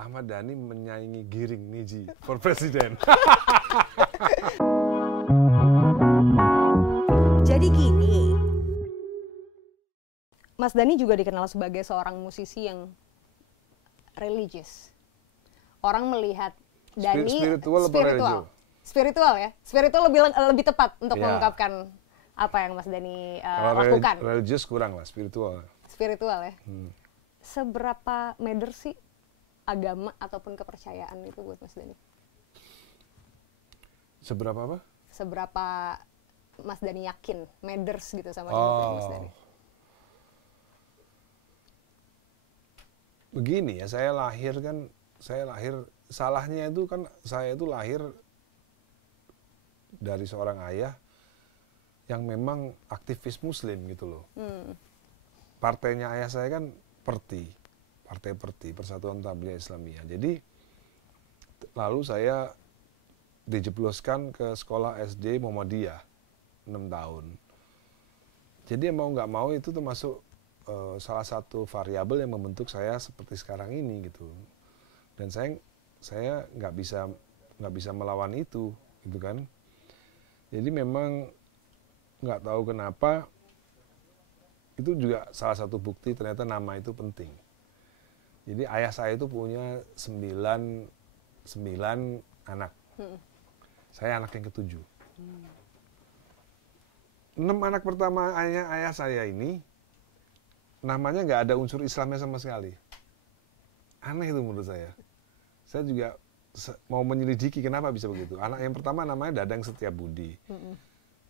Ahmad Dhani menyaingi Giring Niji for President. Jadi gini, Mas Dhani juga dikenal sebagai seorang musisi yang religius. Orang melihat Dhani spiritual ya, spiritual lebih tepat untuk mengungkapkan apa yang Mas Dhani lakukan. Religius kurang lah, spiritual. Spiritual ya. Seberapa matter sih agama ataupun kepercayaan itu buat Mas Dhani? Seberapa apa? Seberapa Mas Dhani yakin matters gitu sama hidup Mas Dhani? Begini ya, saya lahir, salahnya itu kan saya itu lahir dari seorang ayah yang memang aktivis muslim gitu loh. Partainya ayah saya kan Partai Perti, Persatuan Tabligh Islamiyah. Jadi lalu saya dijebloskan ke sekolah SD Muhammadiyah 6 tahun. Jadi mau nggak mau itu termasuk salah satu variabel yang membentuk saya seperti sekarang ini gitu. Dan saya nggak bisa melawan itu gitu kan. Jadi memang nggak tahu kenapa itu juga salah satu bukti ternyata nama itu penting. Jadi ayah saya itu punya 9 anak. Saya anak yang ke-7. 6 anak pertama ayah saya ini namanya nggak ada unsur Islamnya sama sekali. Aneh itu menurut saya. Saya juga mau menyelidiki kenapa bisa begitu. Anak yang pertama namanya Dadang Setiabudi.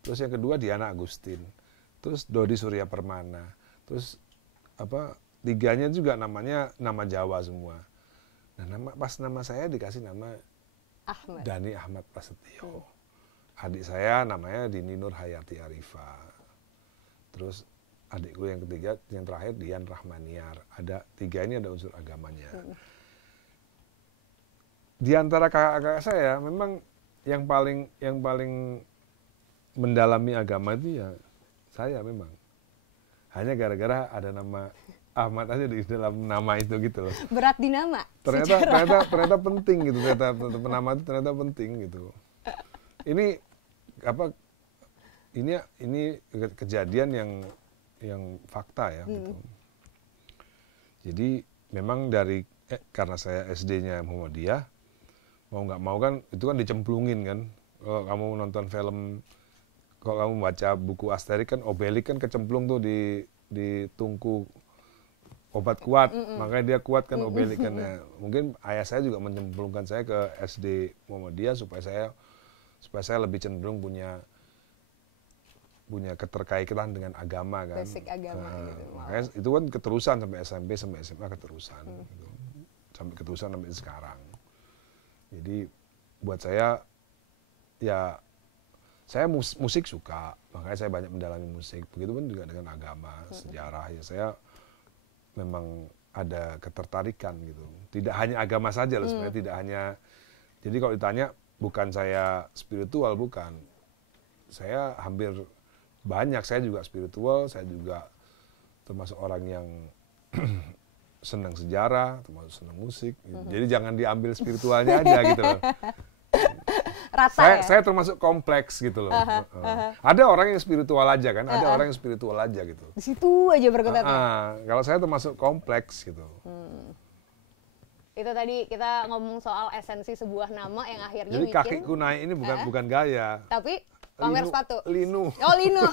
Terus yang kedua Diana Agustin. Terus Dodi Surya Permana. Terus tiganya juga namanya nama Jawa semua. Nah, pas nama saya dikasih nama Ahmad. Dhani Ahmad Prasetyo. Adik saya namanya Dini Nur Hayati Arifah. Terus adikku yang ketiga, yang terakhir Dian Rahmaniar. Ada 3 ini ada unsur agamanya. Di antara kakak-kakak saya memang yang paling mendalami agama itu ya saya memang. Hanya gara-gara ada nama Ahmad aja di dalam nama itu gitu loh. Berat di nama. Ternyata penting gitu, ternyata nama itu ternyata penting gitu. Ini kejadian yang fakta ya gitu. Jadi memang karena saya SD-nya Muhammadiyah, mau nggak mau kan itu kan dicemplungin kan. Kalau kamu nonton film, kalau kamu baca buku Asterix kan Obelix kan kecemplung tuh di tungku obat kuat, makanya dia kuat kan Obelix kan ya. Mungkin ayah saya juga mencemplungkan saya ke SD Muhammadiyah supaya saya lebih cenderung punya keterkaitan dengan agama kan. Basic agama gitu. Makanya itu kan keterusan sampai SMP sampai SMA keterusan gitu. Sampai keterusan sampai sekarang. Jadi buat saya ya saya musik suka, makanya saya banyak mendalami musik. Begitupun juga dengan agama, sejarah ya saya memang ada ketertarikan gitu. Tidak hanya agama saja loh sebenarnya, tidak hanya. Jadi kalau ditanya bukan saya spiritual, bukan. Saya hampir banyak, saya juga spiritual, saya juga termasuk orang yang senang sejarah, termasuk senang musik. Gitu. Jadi jangan diambil spiritualnya aja gitu loh. Saya termasuk kompleks gitu loh. Ada orang yang spiritual aja kan, ada orang yang spiritual aja gitu. Di situ aja berkutat. Kalau saya termasuk kompleks gitu. Itu tadi kita ngomong soal esensi sebuah nama yang akhirnya jadi kakiku naik ini bukan gaya. Tapi pamer sepatu. Linu. Oh, linu.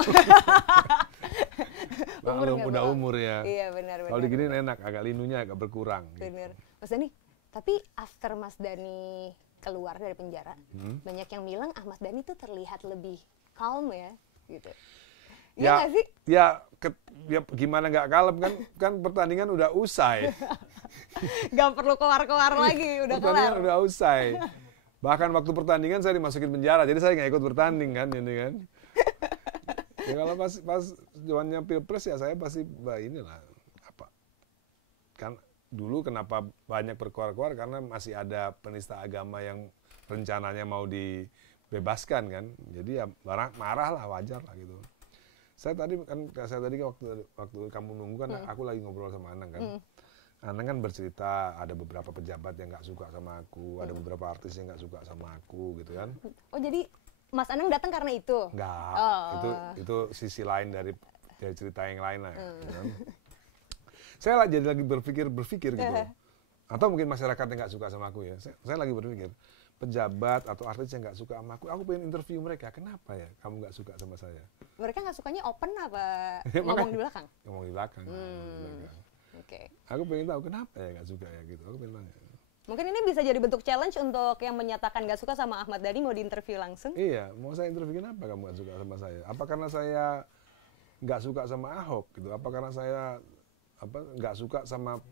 Udah umur ya. Iya benar. Kalau diginiin enak, agak linunya agak berkurang. Benar. Gitu. Mas Dhani, tapi after Mas Dhani keluar dari penjara, banyak yang bilang Ahmad Dhani tuh terlihat lebih calm ya, gitu. Iya nggak sih? Ya gimana nggak kalem kan pertandingan udah usai. Gak perlu keluar lagi, udah kelar. Pertandingan udah usai. Bahkan waktu pertandingan saya dimasukin penjara, jadi saya nggak ikut bertanding kan, ini kan. Ya kalau pas zamannya Pilpres ya saya pasti inilah kan dulu kenapa banyak berkuar-kuar karena masih ada penista agama yang rencananya mau dibebaskan kan. Jadi ya marah lah, wajar lah gitu. Saya tadi waktu kamu nunggu kan aku lagi ngobrol sama Anang kan. Anang kan bercerita ada beberapa pejabat yang nggak suka sama aku, ada beberapa artis yang nggak suka sama aku gitu kan. Oh jadi Mas Anang datang karena itu? Nggak, itu sisi lain dari cerita yang lain lah. Gitu kan. Saya jadi lagi berpikir gitu. Atau mungkin masyarakat yang nggak suka sama aku ya. Saya lagi berpikir, pejabat atau artis yang nggak suka sama aku pengen interview mereka. Kenapa ya kamu nggak suka sama saya? Mereka nggak sukanya open apa ngomong di belakang? Ngomong di belakang. Oke. Aku pengen tahu kenapa ya nggak suka ya gitu. Aku pengen tanya. Mungkin ini bisa jadi bentuk challenge untuk yang menyatakan nggak suka sama Ahmad Dhani, mau diinterview langsung? Iya, mau saya interview kenapa kamu nggak suka sama saya? Apa karena saya nggak suka sama Ahok gitu? Apa karena saya nggak suka sama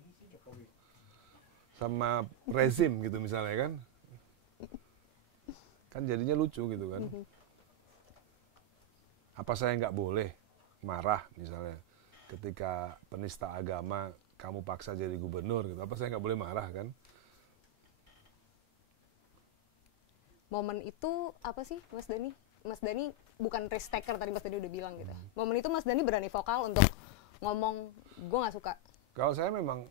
rezim gitu misalnya kan? Kan jadinya lucu gitu kan? Apa saya nggak boleh marah misalnya ketika penista agama kamu paksa jadi gubernur gitu? Apa saya nggak boleh marah kan? Momen itu apa sih Mas Dhani? Mas Dhani bukan risk taker, tadi Mas Dhani udah bilang gitu. Momen itu Mas Dhani berani vokal untuk ngomong gue nggak suka. Kalau saya memang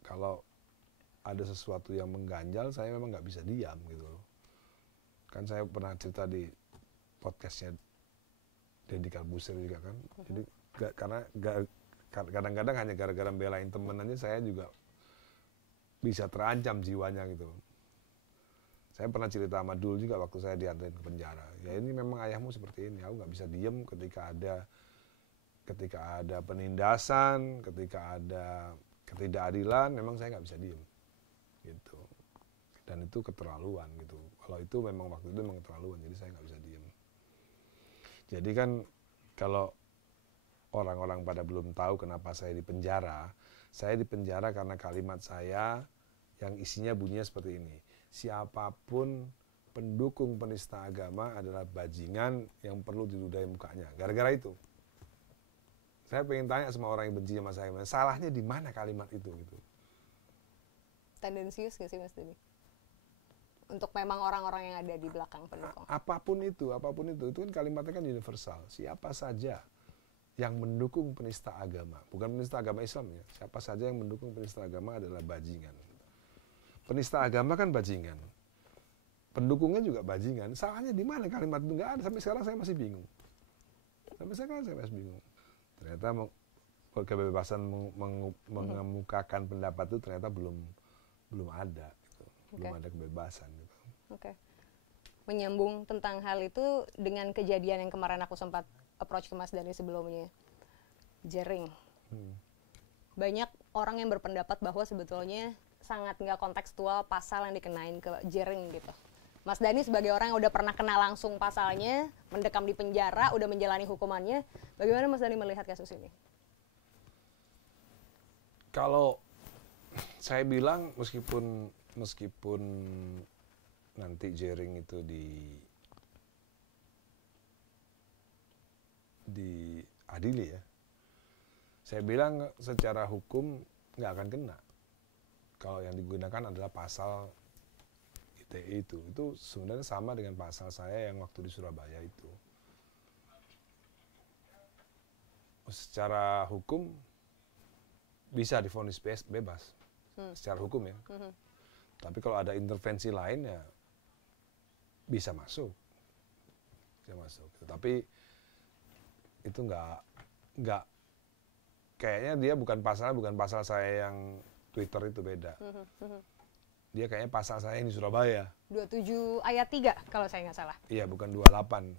kalau ada sesuatu yang mengganjal saya memang nggak bisa diam gitu. Kan saya pernah cerita di podcastnya Deddy Corbuzier juga kan. Jadi karena kadang-kadang hanya gara-gara belain temen aja saya juga bisa terancam jiwanya gitu. Saya pernah cerita sama Dul juga waktu saya diantarin ke penjara. Ya ini memang ayahmu seperti ini. Aku nggak bisa diem ketika ada penindasan, ketika ada ketidakadilan, memang saya nggak bisa diem. Gitu. Dan itu keterlaluan gitu. Kalau itu memang waktu itu memang keterlaluan, jadi saya nggak bisa diem. Jadi kan kalau orang-orang pada belum tahu kenapa saya dipenjara karena kalimat saya yang isinya bunyinya seperti ini. Siapapun pendukung penista agama adalah bajingan yang perlu diludahi mukanya. Gara-gara itu. Saya pengen tanya sama orang yang benci sama saya, salahnya di mana kalimat itu gitu. Tendensius gak sih Mas Dhani? Untuk memang orang-orang yang ada di belakang pendukung. Apapun itu kan kalimatnya kan universal. Siapa saja yang mendukung penista agama, bukan penista agama Islam ya. Siapa saja yang mendukung penista agama adalah bajingan. Penista agama kan bajingan. Pendukungnya juga bajingan. Salahnya di mana kalimat itu? Nggak ada. Sampai sekarang saya masih bingung. Ternyata kebebasan mengemukakan pendapat itu ternyata belum ada. Gitu. Belum ada kebebasan. Gitu. Oke. Menyambung tentang hal itu dengan kejadian yang kemarin aku sempat approach ke Mas Dhani sebelumnya. Jering. Banyak orang yang berpendapat bahwa sebetulnya sangat nggak kontekstual pasal yang dikenain ke Jering gitu. Mas Dhani sebagai orang yang udah pernah kena langsung pasalnya, mendekam di penjara, udah menjalani hukumannya, bagaimana Mas Dhani melihat kasus ini? Kalau saya bilang meskipun nanti Jering itu diadili ya, saya bilang secara hukum nggak akan kena. Kalau yang digunakan adalah pasal ITE itu sebenarnya sama dengan pasal saya yang waktu di Surabaya itu. Secara hukum bisa divonis bebas, secara hukum ya. Tapi kalau ada intervensi lain ya bisa masuk. Tapi itu nggak kayaknya dia bukan pasal saya yang Twitter itu beda. Dia kayaknya pasal saya yang di Surabaya. 27 ayat 3 kalau saya nggak salah. Iya, bukan 28.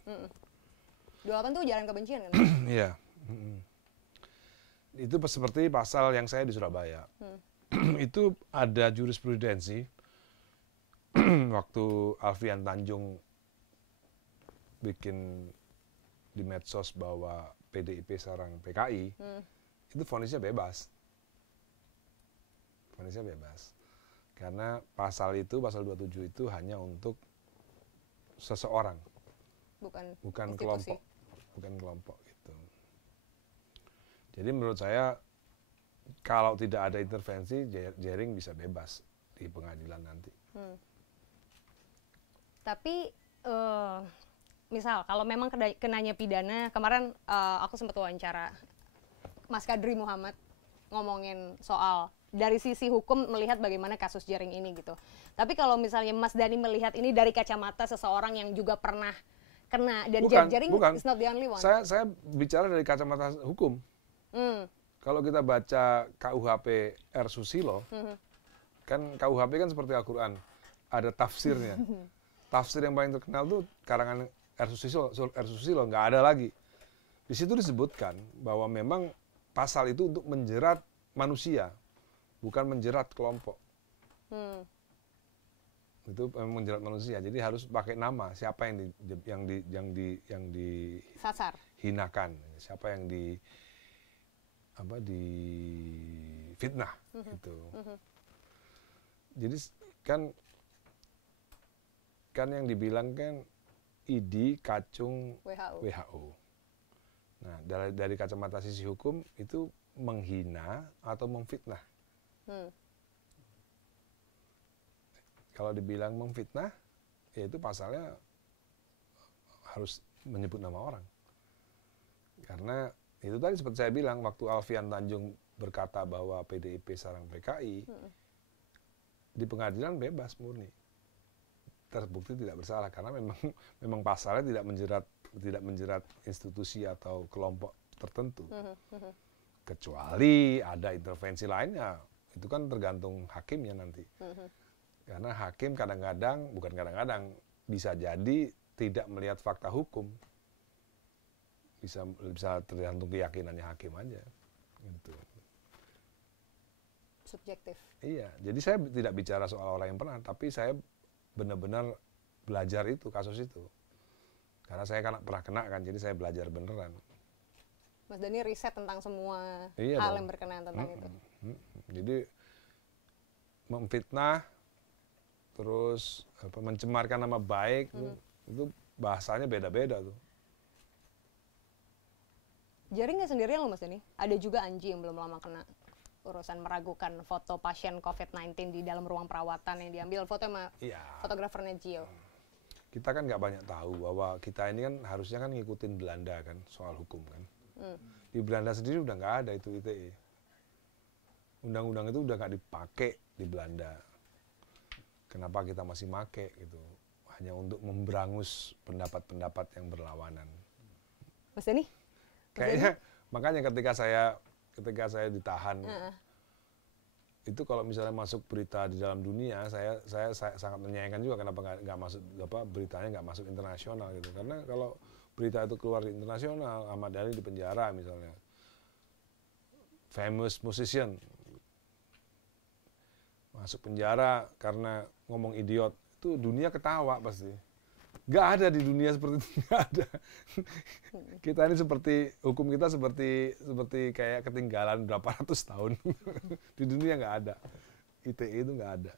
28 tuh ujaran kebencian kan? Iya. Itu seperti pasal yang saya di Surabaya. Itu ada jurisprudensi waktu Alfian Tanjung bikin di medsos bahwa PDIP sarang PKI, itu vonisnya bebas. Karena pasal 27 itu hanya untuk seseorang. Bukan kelompok gitu. Jadi menurut saya kalau tidak ada intervensi, Jering bisa bebas di pengadilan nanti. Tapi misal kalau memang kenanya pidana, kemarin aku sempat wawancara Mas Kadri Muhammad ngomongin soal dari sisi hukum melihat bagaimana kasus Jering ini gitu. Tapi kalau misalnya Mas Dhani melihat ini dari kacamata seseorang yang juga pernah kena dan Jering is not the only one. Saya bicara dari kacamata hukum. Kalau kita baca KUHP R. Susilo, kan KUHP kan seperti Al-Quran, ada tafsirnya. Tafsir yang paling terkenal tuh karangan R. Susilo, nggak ada lagi. Di situ disebutkan bahwa memang pasal itu untuk menjerat manusia, bukan menjerat kelompok. Itu memang menjerat manusia, jadi harus pakai nama siapa yang Sasar. dihinakan, siapa yang di fitnah gitu. Jadi kan yang dibilang kan ID kacung WHO. Nah, dari kacamata sisi hukum itu menghina atau memfitnah. Kalau dibilang memfitnah, ya itu pasalnya harus menyebut nama orang. Karena itu tadi seperti saya bilang, waktu Alfian Tanjung berkata bahwa PDIP sarang PKI, di pengadilan bebas murni. Terbukti tidak bersalah karena memang pasalnya tidak menjerat institusi atau kelompok tertentu. Kecuali ada intervensi lainnya, itu kan tergantung hakimnya nanti. Karena hakim bukan kadang-kadang, bisa jadi tidak melihat fakta hukum. Bisa tergantung keyakinannya hakim aja. Gitu. Subjektif. Iya, jadi saya tidak bicara soal orang yang pernah, tapi saya benar-benar belajar kasus itu. Karena saya kan pernah kena kan, jadi saya belajar beneran. Mas Dhani riset tentang semua hal dong. Yang berkenaan tentang itu. Jadi memfitnah, terus mencemarkan nama baik, itu bahasanya beda-beda tuh. Jering nggak sendirian loh Mas Dhani. Ada juga Anji yang belum lama kena urusan meragukan foto pasien COVID-19 di dalam ruang perawatan yang diambil foto sama fotografernya Gio. Kita kan nggak banyak tahu bahwa kita ini kan harusnya kan ngikutin Belanda kan soal hukum kan. Di Belanda sendiri udah nggak ada itu ITE. Undang-undang itu udah nggak dipakai di Belanda. Kenapa kita masih make gitu? Hanya untuk memberangus pendapat-pendapat yang berlawanan. Mas Dhani? Kayaknya makanya ketika saya ditahan, itu kalau misalnya masuk berita di dalam dunia, saya sangat menyayangkan juga kenapa nggak masuk beritanya nggak masuk internasional gitu. Karena kalau berita itu keluar di internasional, Ahmad Dhani di penjara misalnya, famous musician masuk penjara karena ngomong idiot, itu dunia ketawa pasti. Nggak ada di dunia seperti itu, nggak ada. Kita ini hukum kita seperti kayak ketinggalan berapa ratus tahun. Di dunia nggak ada. ITE itu nggak ada.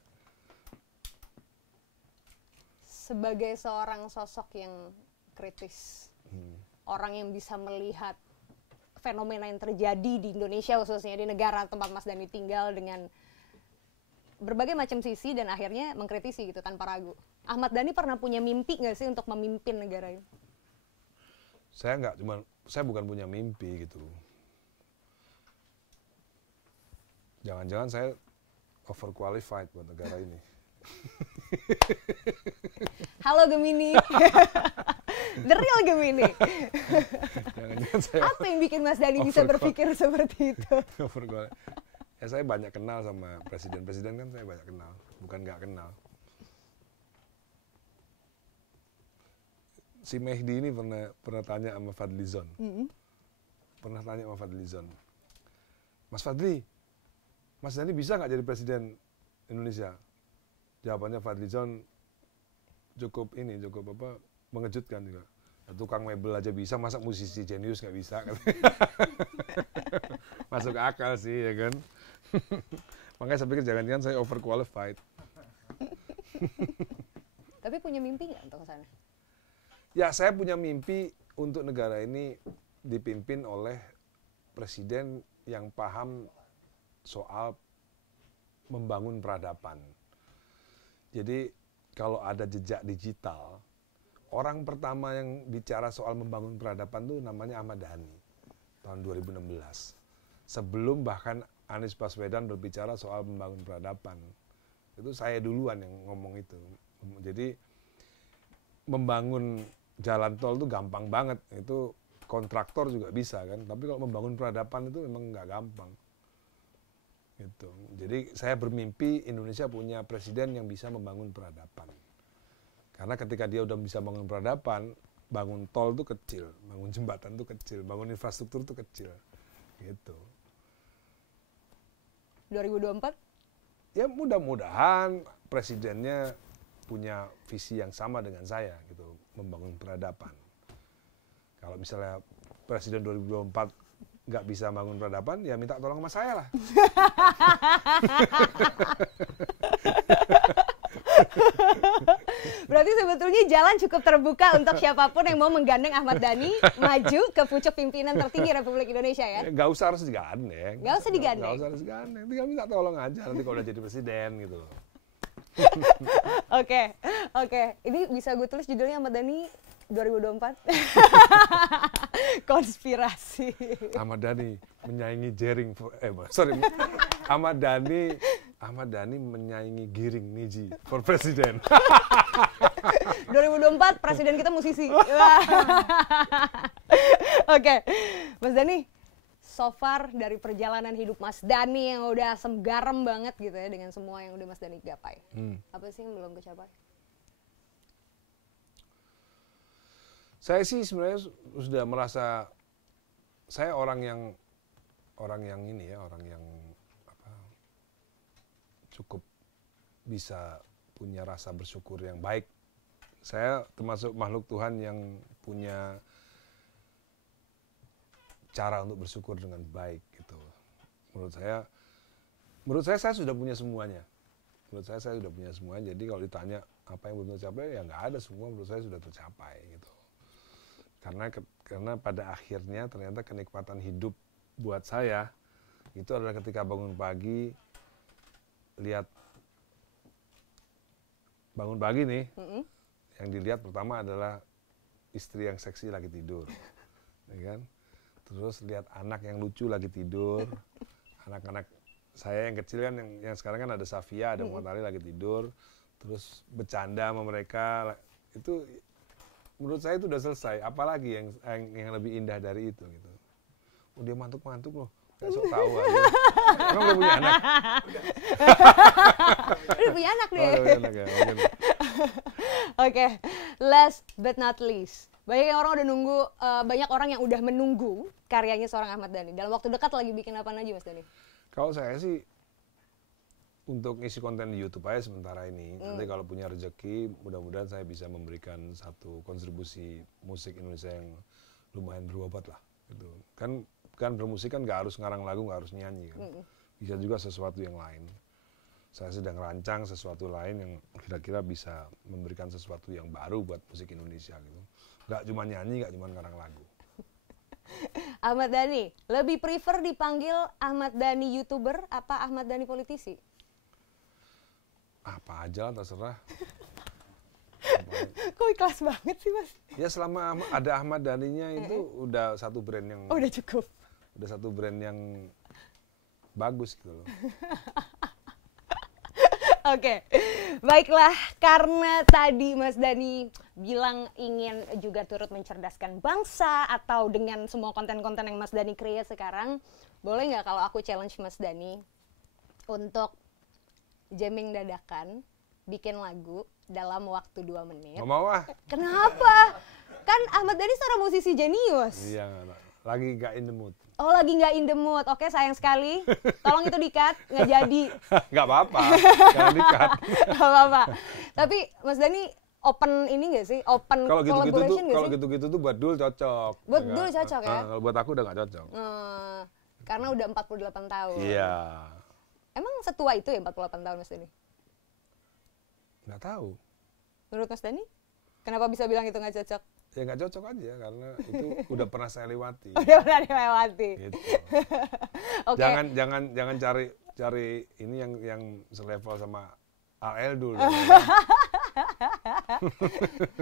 Sebagai seorang sosok yang kritis, orang yang bisa melihat fenomena yang terjadi di Indonesia khususnya di negara tempat Mas Dhani tinggal dengan berbagai macam sisi dan akhirnya mengkritisi gitu tanpa ragu. Ahmad Dhani pernah punya mimpi nggak sih untuk memimpin negara ini? Saya bukan punya mimpi gitu. Jangan-jangan saya overqualified buat negara ini. Halo Gemini. The real Gemini. Jangan-jangan saya apa yang bikin Mas Dhani bisa berpikir seperti itu? Ya saya banyak kenal sama presiden-presiden kan, saya banyak kenal, bukan nggak kenal. Si Mehdi ini pernah tanya sama Fadlizon. Pernah tanya sama Fadlizon. Mas Fadli, Mas Dhani bisa nggak jadi presiden Indonesia? Jawabannya Fadlizon cukup mengejutkan juga. Ya, tukang mebel aja bisa, masa musisi jenius nggak bisa? Masuk akal sih ya kan. Makanya saya pikir jangan-jangan saya overqualified. Tapi punya mimpi nggak untuk ke sana? Ya, saya punya mimpi untuk negara ini dipimpin oleh presiden yang paham soal membangun peradaban. Jadi kalau ada jejak digital, orang pertama yang bicara soal membangun peradaban itu namanya Ahmad Dhani tahun 2016. Sebelum bahkan Anies Baswedan berbicara soal membangun peradaban. Itu saya duluan yang ngomong itu. Jadi membangun jalan tol itu gampang banget. Itu kontraktor juga bisa kan. Tapi kalau membangun peradaban itu memang nggak gampang. Gitu. Jadi saya bermimpi Indonesia punya presiden yang bisa membangun peradaban. Karena ketika dia udah bisa bangun peradaban, bangun tol itu kecil, bangun jembatan itu kecil, bangun infrastruktur itu kecil. Gitu. 2024? Ya mudah-mudahan presidennya punya visi yang sama dengan saya gitu, membangun peradaban. Kalau misalnya presiden 2024 nggak bisa bangun peradaban, ya minta tolong sama saya lah. Berarti sebetulnya jalan cukup terbuka untuk siapapun yang mau menggandeng Ahmad Dhani maju ke pucuk pimpinan tertinggi Republik Indonesia ya? Nggak usah harus digandeng. Nggak usah digandeng? Nggak usah harus digandeng, tinggal minta tolong aja nanti kalau udah jadi presiden gitu. Oke. Ini bisa gue tulis judulnya Ahmad Dhani 2024. Konspirasi. Ahmad Dhani menyaingi Jering, Ahmad Dhani menyaingi Giring Niji for presiden. 2024 presiden kita musisi. Oke. Mas Dhani, so far dari perjalanan hidup Mas Dhani yang udah asam garam banget gitu ya dengan semua yang udah Mas Dhani gapai. Apa sih yang belum kecapai? Saya sih sebenarnya sudah merasa saya orang yang cukup bisa punya rasa bersyukur yang baik. Saya termasuk makhluk Tuhan yang punya cara untuk bersyukur dengan baik gitu. Menurut saya sudah punya semuanya. Jadi kalau ditanya apa yang belum tercapai, ya nggak ada, semua menurut saya sudah tercapai gitu. Karena pada akhirnya ternyata kenikmatan hidup buat saya itu adalah ketika bangun pagi, bangun pagi nih, yang dilihat pertama adalah istri yang seksi lagi tidur, ya kan? Terus lihat anak yang lucu lagi tidur, anak-anak saya yang kecil kan, yang sekarang kan ada Safia, ada Muhammad Ali lagi tidur, terus bercanda sama mereka, itu menurut saya itu udah selesai. Apalagi yang lebih indah dari itu gitu. Oh, dia mantuk-mantuk loh, kayak sok tahu aja. Emang udah punya anak? Udah punya anak deh. Oh, udah punya anak ya. Oke, last but not least, banyak orang yang udah menunggu karyanya seorang Ahmad Dhani. Dalam waktu dekat lagi bikin apa aja Mas Dhani? Kalau saya sih untuk ngisi konten di YouTube aja sementara ini. Nanti kalau punya rezeki, mudah-mudahan saya bisa memberikan satu kontribusi musik Indonesia yang lumayan berbobot lah. Gitu. Kan bermusik kan nggak harus ngarang lagu, nggak harus nyanyi kan. Bisa juga sesuatu yang lain. Saya sedang rancang sesuatu lain yang kira-kira bisa memberikan sesuatu yang baru buat musik Indonesia gitu. Nggak cuma nyanyi, nggak cuma ngarang lagu. Ahmad Dhani, lebih prefer dipanggil Ahmad Dhani YouTuber apa Ahmad Dhani politisi? Apa aja lah, terserah. Kok ikhlas banget sih Mas? Ya selama ada Ahmad Dhani-nya itu udah satu brand yang... Oh, udah cukup. Udah satu brand yang bagus gitu loh. Oke, baiklah, karena tadi Mas Dhani bilang ingin juga turut mencerdaskan bangsa atau dengan semua konten-konten yang Mas Dhani create sekarang, boleh nggak kalau aku challenge Mas Dhani untuk jamming dadakan, bikin lagu dalam waktu 2 menit? Nggak mau ah. Kenapa? Kan Ahmad Dhani seorang musisi jenius. Iya, lagi nggak in the mood. Oh, lagi nggak in the mood. Oke, sayang sekali. Tolong itu di-cut, nggak jadi. Nggak apa-apa, jangan di-cut. Nggak apa-apa. Tapi Mas Dhani open ini nggak sih? Open collaboration nggak sih? Kalau gitu-gitu tuh buat Dul cocok. Buat Dul cocok ya? Kalau buat aku udah nggak cocok. Karena udah 48 tahun. Iya. Emang setua itu ya 48 tahun Mas Dhani? Nggak tahu. Menurut Mas Dhani? Kenapa bisa bilang itu nggak cocok? Ya nggak cocok aja, karena itu udah pernah saya lewati. Udah pernah dilewati. Gitu. Okay. Jangan cari ini yang selevel sama AL dulu.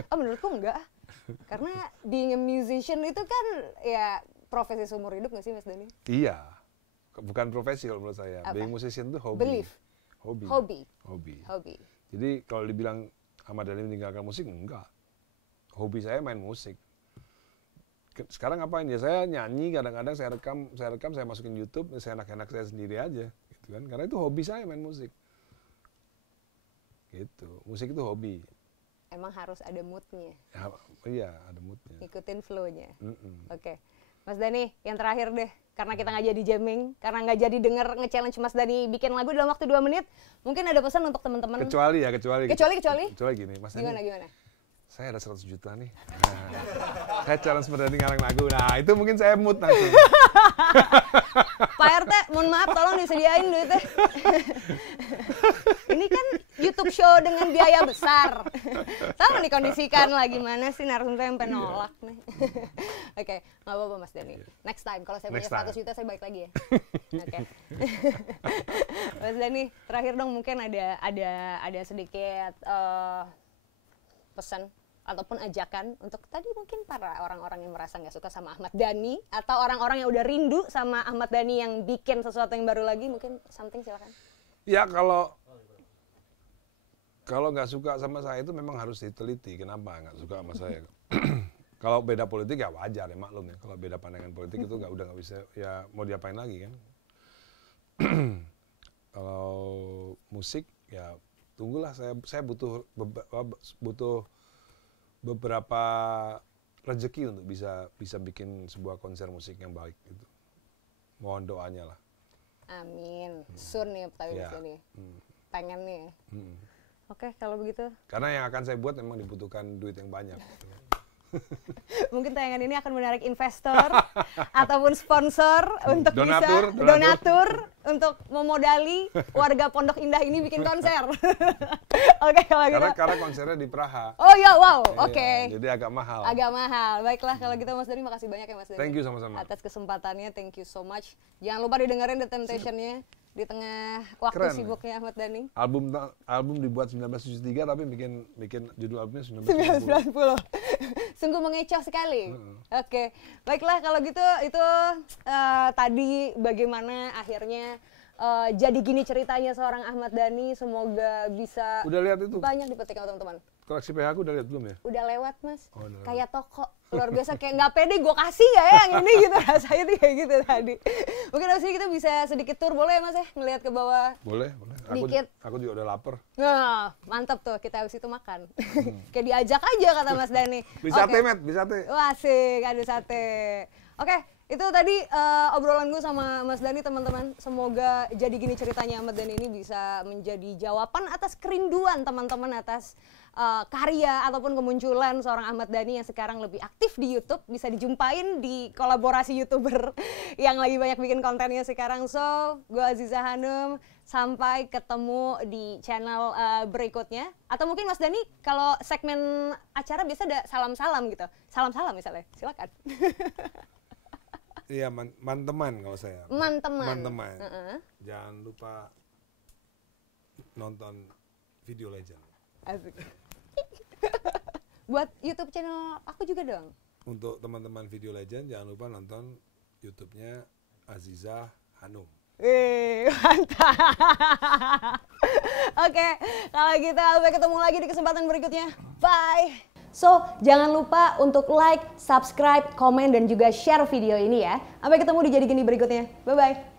Oh, menurutku enggak. Karena being a musician itu kan ya profesi seumur hidup nggak sih Mas Dhani? Iya. bukan profesi kalau menurut saya. Apa? Being musician itu hobi. Belief. Hobi. Hobi. Jadi kalau dibilang Ahmad Dhani meninggalkan musik, enggak. Hobi saya main musik. Sekarang ngapain ya? Saya nyanyi, kadang-kadang saya rekam, saya masukin YouTube, saya enak-enak saya sendiri aja, gitu kan? Karena itu hobi saya main musik. Gitu. Musik itu hobi. Emang harus ada moodnya. Ya, iya, ada moodnya. Ikutin flow-nya. Oke. Mas Dhani, yang terakhir deh. Karena kita nggak jadi jamming, karena nggak jadi denger nge-challenge Mas Dhani bikin lagu dalam waktu 2 menit, mungkin ada pesan untuk teman-teman. Kecuali gini, Mas Dhani. Gimana? Saya ada 100 juta nih. Nah, saya challenge Mas Dhani ngarang lagu. Nah, itu mungkin saya mood langsung. Pak RT, mohon maaf tolong disediain duitnya. Ini kan YouTube show dengan biaya besar. Sama dikondisikan lah, gimana sih narasumber sampai nolak nih. Oke, nggak apa-apa Mas Dhani. Next time, kalau saya punya 100 juta saya balik lagi ya. Oke. Mas Dhani, terakhir dong mungkin ada sedikit pesan ataupun ajakan untuk tadi mungkin para orang-orang yang merasa nggak suka sama Ahmad Dhani atau orang-orang yang udah rindu sama Ahmad Dhani yang bikin sesuatu yang baru lagi, mungkin something silakan. Ya kalau nggak suka sama saya itu memang harus diteliti kenapa nggak suka sama saya. Kalau beda politik ya wajar ya, maklum ya. Kalau beda pandangan politik itu nggak bisa, ya mau diapain lagi kan. Kalau musik ya tunggulah, saya butuh beberapa rezeki untuk bisa bikin sebuah konser musik yang baik gitu. Mohon doanya lah. Amin. Soon nih tapi Ya. sini. Pengen nih. Oke, kalau begitu. Karena yang akan saya buat memang dibutuhkan duit yang banyak. Gitu. Mungkin tayangan ini akan menarik investor ataupun sponsor untuk Donatur. donatur untuk memodali warga Pondok Indah ini bikin konser. Oke, kalau gitu. Karena konsernya di Praha. Oh ya, wow. Iya, Oke. Jadi agak mahal. Agak mahal. Baiklah kalau gitu Mas Dhani, makasih banyak ya Mas Dhani. Thank you sama-sama. Atas kesempatannya, thank you so much. Jangan lupa didengerin The Temptation-nya di tengah waktu Keren. sibuknya Ahmad Dhani. Album dibuat 1973 tapi bikin judul albumnya 1990. 1990. Sungguh mengecoh sekali. Oke. Baiklah kalau gitu itu tadi bagaimana akhirnya jadi gini ceritanya seorang Ahmad Dhani. Semoga bisa Udah lihat itu? banyak dipetik sama teman-teman. Koleksi PH aku udah lihat belum ya? Udah lewat Mas. Oh, udah lewat. Kayak toko luar biasa, kayak nggak pede gue kasih ya yang ini gitu, rasanya tuh kayak gitu tadi. Mungkin abis ini kita bisa sedikit tur, boleh ya Mas ya, ngelihat ke bawah. Boleh. Dikit. Aku juga udah lapar. Nah, mantap tuh, kita abis itu makan. Kayak diajak aja kata Mas Dhani. Bisa Oke. Met, bisa teh. Wah, asik, ada sate. Oke, itu tadi obrolan gue sama Mas Dhani, teman-teman. Semoga jadi gini ceritanya Ahmad Dhani ini bisa menjadi jawaban atas kerinduan teman-teman atas karya ataupun kemunculan seorang Ahmad Dhani yang sekarang lebih aktif di YouTube. Bisa dijumpain di kolaborasi YouTuber yang lagi banyak bikin kontennya sekarang. So, gue Aziza Hanum. Sampai ketemu di channel berikutnya. Atau mungkin Mas Dhani kalau segmen acara biasa ada salam-salam gitu. Salam-salam misalnya, silakan. Iya, manteman kalau saya. Manteman. Jangan lupa nonton Video Legend. Asik. Buat YouTube channel aku juga dong. Untuk teman-teman Video Legend jangan lupa nonton YouTube-nya Aziza Hanum. Mantap. Oke, kalau gitu sampai ketemu lagi di kesempatan berikutnya. Bye. So, jangan lupa untuk like, subscribe, komen, dan juga share video ini ya. Sampai ketemu di Jadi Gini berikutnya. Bye-bye.